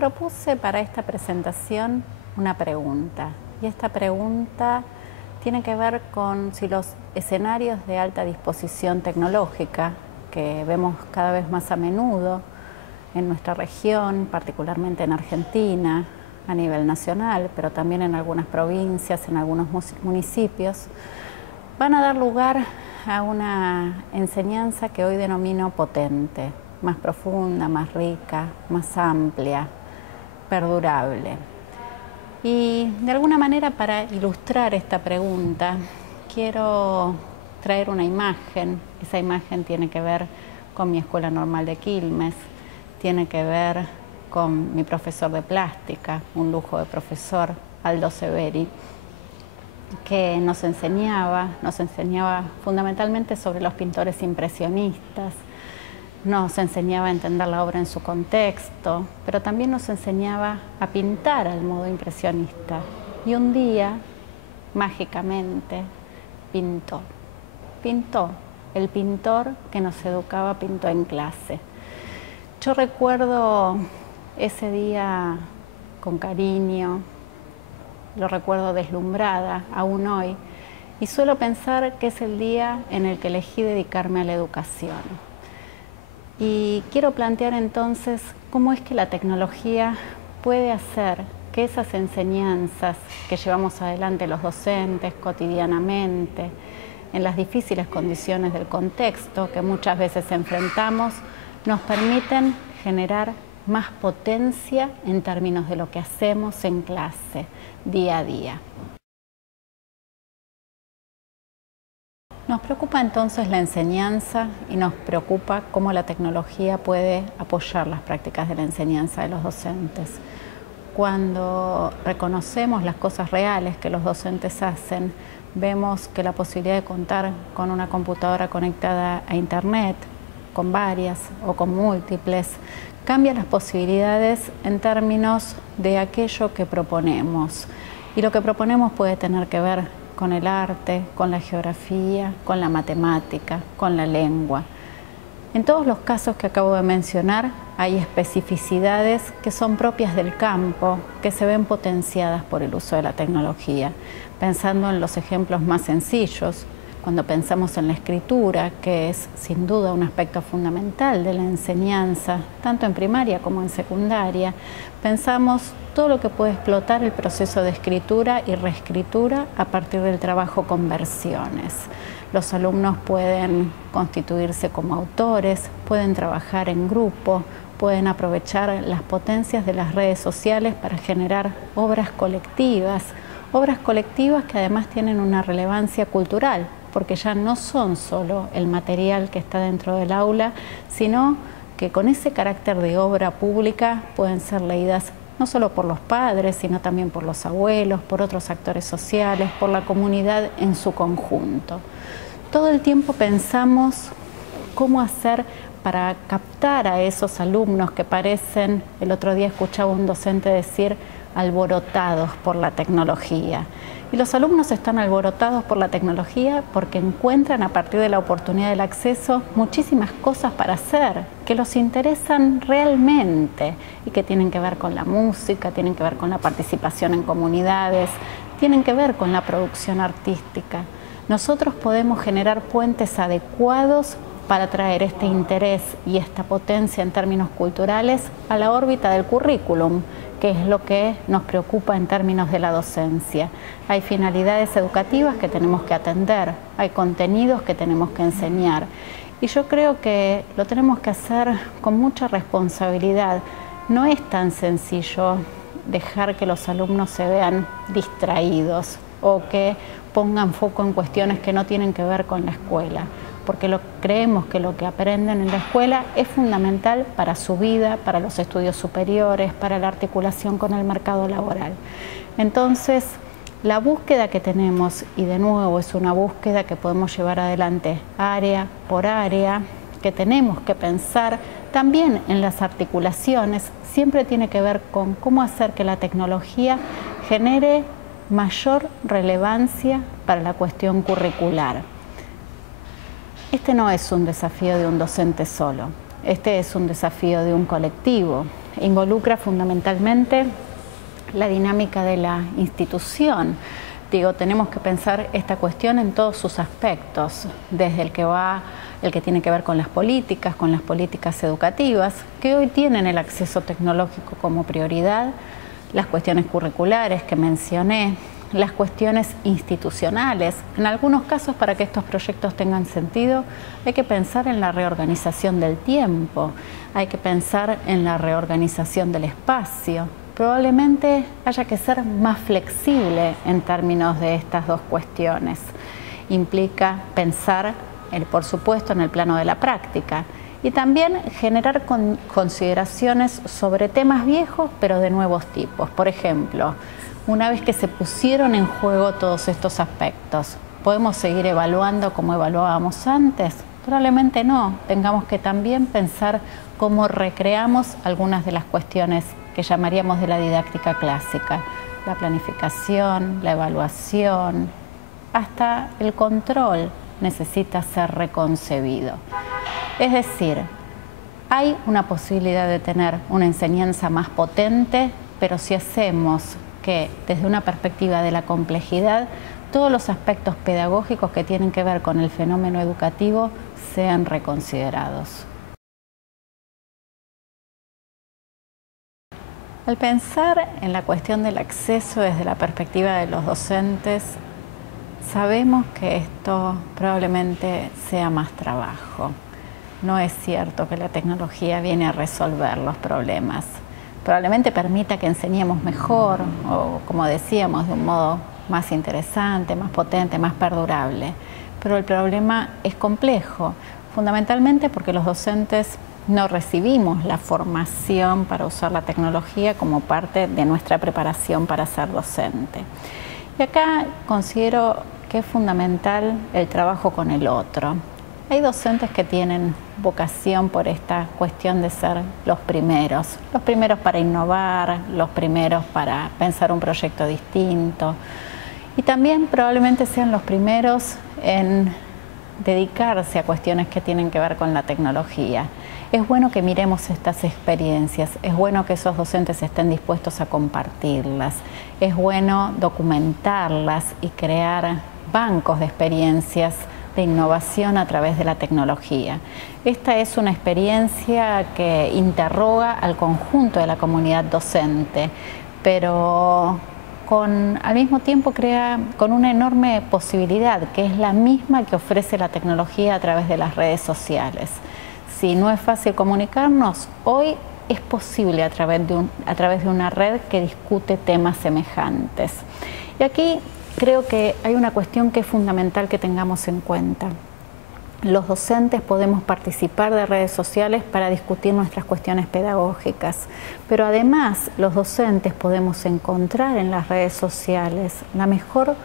propuse para esta presentación una pregunta, y esta pregunta tiene que ver con si los escenarios de alta disposición tecnológica que vemos cada vez más a menudo en nuestra región, particularmente en Argentina, a nivel nacional, pero también en algunas provincias, en algunos municipios, van a dar lugar a una enseñanza que hoy denomino potente, más profunda, más rica, más amplia, perdurable. Y de alguna manera, para ilustrar esta pregunta, quiero traer una imagen. Esa imagen tiene que ver con mi Escuela Normal de Quilmes, tiene que ver con mi profesor de plástica, un lujo de profesor, Aldo Severi, que nos enseñaba fundamentalmente sobre los pintores impresionistas, nos enseñaba a entender la obra en su contexto, pero también nos enseñaba a pintar al modo impresionista. Y un día, mágicamente, pintó. El pintor que nos educaba pintó en clase. Yo recuerdo ese día con cariño, lo recuerdo deslumbrada aún hoy, y suelo pensar que es el día en el que elegí dedicarme a la educación. Y quiero plantear entonces cómo es que la tecnología puede hacer que esas enseñanzas que llevamos adelante los docentes cotidianamente, en las difíciles condiciones del contexto que muchas veces enfrentamos, nos permiten generar más potencia en términos de lo que hacemos en clase, día a día. Nos preocupa entonces la enseñanza y nos preocupa cómo la tecnología puede apoyar las prácticas de la enseñanza de los docentes. Cuando reconocemos las cosas reales que los docentes hacen, vemos que la posibilidad de contar con una computadora conectada a Internet, con varias o con múltiples, cambia las posibilidades en términos de aquello que proponemos. Y lo que proponemos puede tener que ver con el arte, con la geografía, con la matemática, con la lengua. En todos los casos que acabo de mencionar, hay especificidades que son propias del campo, que se ven potenciadas por el uso de la tecnología. Pensando en los ejemplos más sencillos, cuando pensamos en la escritura, que es sin duda un aspecto fundamental de la enseñanza, tanto en primaria como en secundaria, pensamos todo lo que puede explotar el proceso de escritura y reescritura a partir del trabajo con versiones. Los alumnos pueden constituirse como autores, pueden trabajar en grupo, pueden aprovechar las potencias de las redes sociales para generar obras colectivas que además tienen una relevancia cultural, porque ya no son solo el material que está dentro del aula, sino que con ese carácter de obra pública pueden ser leídas no solo por los padres, sino también por los abuelos, por otros actores sociales, por la comunidad en su conjunto. Todo el tiempo pensamos cómo hacer para captar a esos alumnos que parecen, el otro día escuchaba un docente decir, alborotados por la tecnología. Y los alumnos están alborotados por la tecnología porque encuentran a partir de la oportunidad del acceso muchísimas cosas para hacer que los interesan realmente y que tienen que ver con la música, tienen que ver con la participación en comunidades, tienen que ver con la producción artística. Nosotros podemos generar puentes adecuados para traer este interés y esta potencia en términos culturales a la órbita del currículum, que es lo que nos preocupa en términos de la docencia. Hay finalidades educativas que tenemos que atender, hay contenidos que tenemos que enseñar. Y yo creo que lo tenemos que hacer con mucha responsabilidad. No es tan sencillo dejar que los alumnos se vean distraídos o que pongan foco en cuestiones que no tienen que ver con la escuela, porque creemos que lo que aprenden en la escuela es fundamental para su vida, para los estudios superiores, para la articulación con el mercado laboral. Entonces, la búsqueda que tenemos, y de nuevo es una búsqueda que podemos llevar adelante área por área, que tenemos que pensar también en las articulaciones, siempre tiene que ver con cómo hacer que la tecnología genere mayor relevancia para la cuestión curricular. Este no es un desafío de un docente solo, este es un desafío de un colectivo. involucra fundamentalmente la dinámica de la institución. Digo, tenemos que pensar esta cuestión en todos sus aspectos, desde el que tiene que ver con las políticas educativas, que hoy tienen el acceso tecnológico como prioridad, las cuestiones curriculares que mencioné, las cuestiones institucionales. En algunos casos, para que estos proyectos tengan sentido, hay que pensar en la reorganización del tiempo, hay que pensar en la reorganización del espacio. Probablemente haya que ser más flexible en términos de estas dos cuestiones. Implica pensar, por supuesto, en el plano de la práctica y también generar consideraciones sobre temas viejos, pero de nuevos tipos. Por ejemplo, una vez que se pusieron en juego todos estos aspectos, ¿podemos seguir evaluando como evaluábamos antes? Probablemente no. Tengamos que también pensar cómo recreamos algunas de las cuestiones que llamaríamos de la didáctica clásica. La planificación, la evaluación, hasta el control necesita ser reconcebido. Es decir, hay una posibilidad de tener una enseñanza más potente, pero si hacemos que desde una perspectiva de la complejidad, todos los aspectos pedagógicos que tienen que ver con el fenómeno educativo sean reconsiderados. Al pensar en la cuestión del acceso desde la perspectiva de los docentes, sabemos que esto probablemente sea más trabajo. No es cierto que la tecnología viene a resolver los problemas. Probablemente permita que enseñemos mejor o, como decíamos, de un modo más interesante, más potente, más perdurable. Pero el problema es complejo, fundamentalmente porque los docentes no recibimos la formación para usar la tecnología como parte de nuestra preparación para ser docente. Y acá considero que es fundamental el trabajo con el otro. Hay docentes que tienen vocación por esta cuestión de ser los primeros para innovar, los primeros para pensar un proyecto distinto y también probablemente sean los primeros en dedicarse a cuestiones que tienen que ver con la tecnología. Es bueno que miremos estas experiencias, es bueno que esos docentes estén dispuestos a compartirlas, es bueno documentarlas y crear bancos de experiencias de innovación a través de la tecnología. Esta es una experiencia que interroga al conjunto de la comunidad docente, pero al mismo tiempo crea con una enorme posibilidad, que es la misma que ofrece la tecnología a través de las redes sociales. Si no es fácil comunicarnos, hoy es posible a través de una red que discute temas semejantes. Y aquí creo que hay una cuestión que es fundamental que tengamos en cuenta. Los docentes podemos participar de redes sociales para discutir nuestras cuestiones pedagógicas, pero además los docentes podemos encontrar en las redes sociales la mejor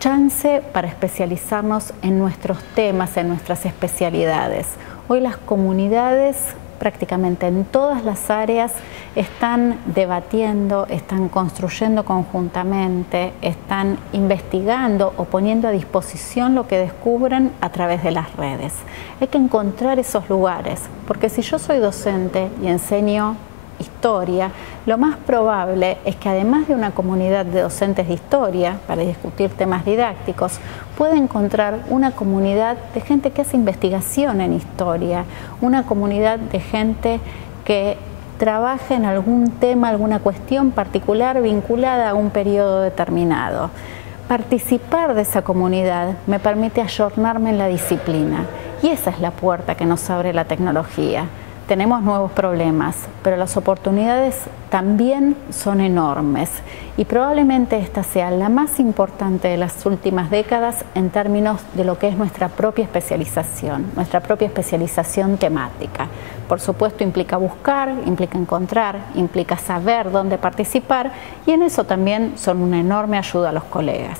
chance para especializarnos en nuestros temas, en nuestras especialidades. Hoy las comunidades prácticamente en todas las áreas están debatiendo, están construyendo conjuntamente, están investigando o poniendo a disposición lo que descubren a través de las redes. Hay que encontrar esos lugares, porque si yo soy docente y enseño historia, lo más probable es que además de una comunidad de docentes de historia para discutir temas didácticos, pueda encontrar una comunidad de gente que hace investigación en historia, una comunidad de gente que trabaja en algún tema, alguna cuestión particular vinculada a un periodo determinado. Participar de esa comunidad me permite ayornarme en la disciplina y esa es la puerta que nos abre la tecnología. Tenemos nuevos problemas, pero las oportunidades también son enormes y probablemente esta sea la más importante de las últimas décadas en términos de lo que es nuestra propia especialización temática. Por supuesto implica buscar, implica encontrar, implica saber dónde participar y en eso también son una enorme ayuda a los colegas.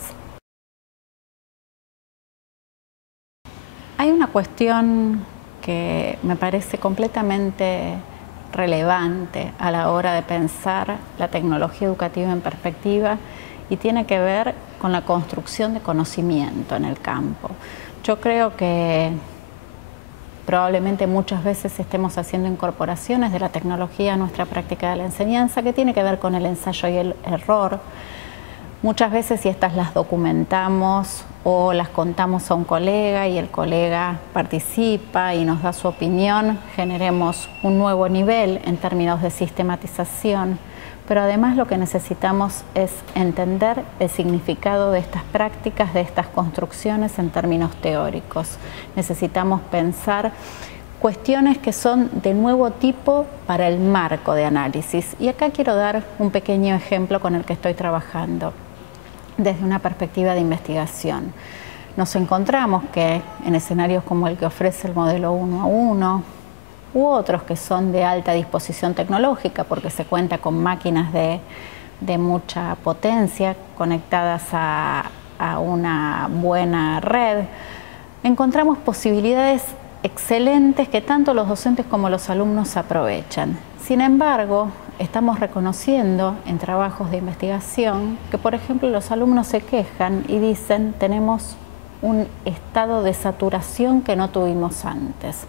Hay una cuestión que me parece completamente relevante a la hora de pensar la tecnología educativa en perspectiva y tiene que ver con la construcción de conocimiento en el campo. Yo creo que probablemente muchas veces estemos haciendo incorporaciones de la tecnología a nuestra práctica de la enseñanza, que tiene que ver con el ensayo y el error. Muchas veces, si estas las documentamos o las contamos a un colega y el colega participa y nos da su opinión, generemos un nuevo nivel en términos de sistematización. Pero además lo que necesitamos es entender el significado de estas prácticas, de estas construcciones en términos teóricos. Necesitamos pensar cuestiones que son de nuevo tipo para el marco de análisis. Y acá quiero dar un pequeño ejemplo con el que estoy trabajando desde una perspectiva de investigación. Nos encontramos que en escenarios como el que ofrece el modelo 1 a 1, u otros que son de alta disposición tecnológica porque se cuenta con máquinas de mucha potencia conectadas a una buena red, encontramos posibilidades excelentes que tanto los docentes como los alumnos aprovechan. Sin embargo, estamos reconociendo en trabajos de investigación que, por ejemplo, los alumnos se quejan y dicen: tenemos un estado de saturación que no tuvimos antes.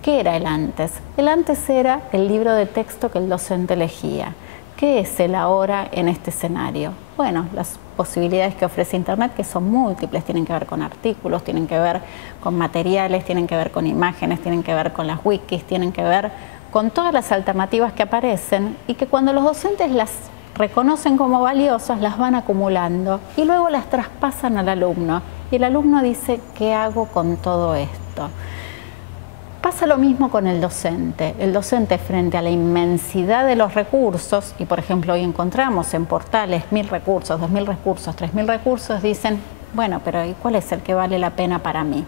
¿Qué era el antes? El antes era el libro de texto que el docente elegía. ¿Qué es el ahora en este escenario? Bueno, las posibilidades que ofrece Internet, que son múltiples, tienen que ver con artículos, tienen que ver con materiales, tienen que ver con imágenes, tienen que ver con las wikis, tienen que ver con todas las alternativas que aparecen y que cuando los docentes las reconocen como valiosas, las van acumulando y luego las traspasan al alumno. Y el alumno dice: ¿qué hago con todo esto? Pasa lo mismo con el docente. El docente, frente a la inmensidad de los recursos, y por ejemplo hoy encontramos en portales 1000 recursos, 2000 recursos, 3000 recursos, dicen: bueno, pero ¿y cuál es el que vale la pena para mí?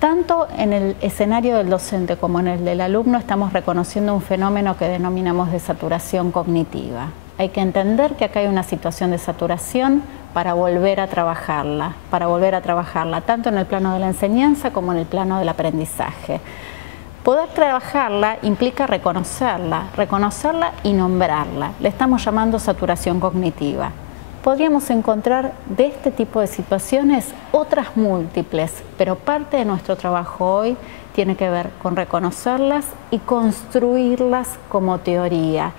Tanto en el escenario del docente como en el del alumno estamos reconociendo un fenómeno que denominamos de saturación cognitiva. Hay que entender que acá hay una situación de saturación para volver a trabajarla tanto en el plano de la enseñanza como en el plano del aprendizaje. Poder trabajarla implica reconocerla y nombrarla. Le estamos llamando saturación cognitiva. Podríamos encontrar de este tipo de situaciones otras múltiples, pero parte de nuestro trabajo hoy tiene que ver con reconocerlas y construirlas como teoría.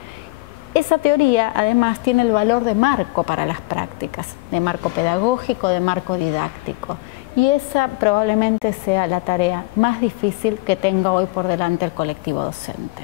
Esa teoría además tiene el valor de marco para las prácticas, de marco pedagógico, de marco didáctico. Y esa probablemente sea la tarea más difícil que tenga hoy por delante el colectivo docente.